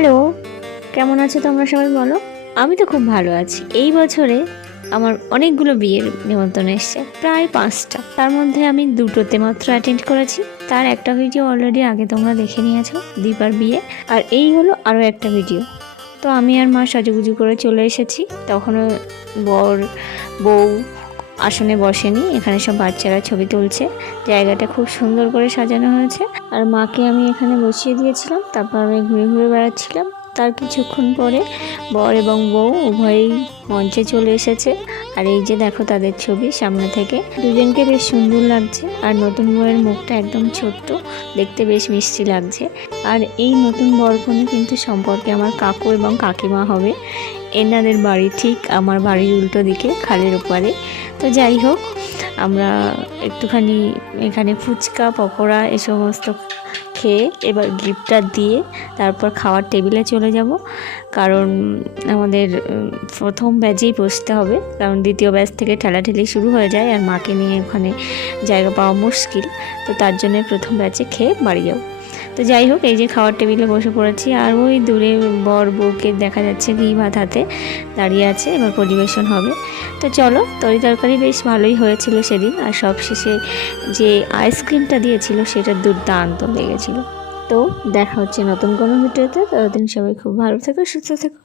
Hello, কেমন আছো তোমরা সবাই বলো? আমি তো খুব ভালো আছি। এই বছরে আমার অনেকগুলো বিয়ের নিমন্ত্রণ এসছে, প্রায় 5টা। তার মধ্যে আমি 2টোতে মাত্র অ্যাটেন্ড করেছি। তার একটা ভিডিও অলরেডি আগে তোমরা দেখে নিয়েছো, দীপার বিয়ে। আর এই হলো আরও একটা ভিডিও। তো আমি আর মা সাজুগুজু করে চলে এসেছি। তখনও বর বউ আসনে বসেনি, এখানে সব বাচ্চারা ছবি তুলছে। জায়গাটা খুব সুন্দর করে সাজানো হয়েছে। আর মাকে আমি এখানে বসিয়ে দিয়েছিলাম, তারপর আমি ঘুরে ঘুরে বেড়াচ্ছিলাম। তার কিছুক্ষণ পরে বর এবং বউ উভয়ই মঞ্চে চলে এসেছে। আর এই যে দেখো তাদের ছবি সামনে থেকে, দুজনকে বেশ সুন্দর লাগছে। আর নতুন বউয়ের মুখটা একদম ছোট্ট, দেখতে বেশ মিষ্টি লাগছে। আর এই নতুন বরকনে কিন্তু সম্পর্কে আমার কাকু এবং কাকিমা হবে। এনাদের বাড়ি ঠিক আমার বাড়ির উল্টো দিকে, খালের ওপারে। তো যাই হোক, আমরা একটুখানি এখানে ফুচকা পকোড়া এ সমস্ত খেয়ে এবার গিফটটা দিয়ে তারপর খাওয়ার টেবিলে চলে যাব। কারণ আমাদের প্রথম ব্যাচেই বসতে হবে, কারণ দ্বিতীয় ব্যাচ থেকে ঠেলাঠেলি শুরু হয়ে যায় আর মাকে নিয়ে ওখানে জায়গা পাওয়া মুশকিল। তো তার জন্য প্রথম ব্যাচে খেয়ে বাড়ি যাব। তো যাই হোক, এই যে খাওয়ার টেবিলে বসে পড়েছি। আর ওই দূরে বর বউকে দেখা যাচ্ছে ঘি ভাত হাতে দাঁড়িয়ে আছে, এবার পরিবেশন হবে। তো চলো, তরকারি বেশ ভালোই হয়েছিল সেদিন। আর সবশেষে যে আইসক্রিমটা দিয়েছিল সেটা দুর্দান্ত লেগেছিল। তো দেখা হচ্ছে নতুন কোনো ভিডিওতে। ততদিন সবাই খুব ভালো থেকো, সুস্থ থেকো।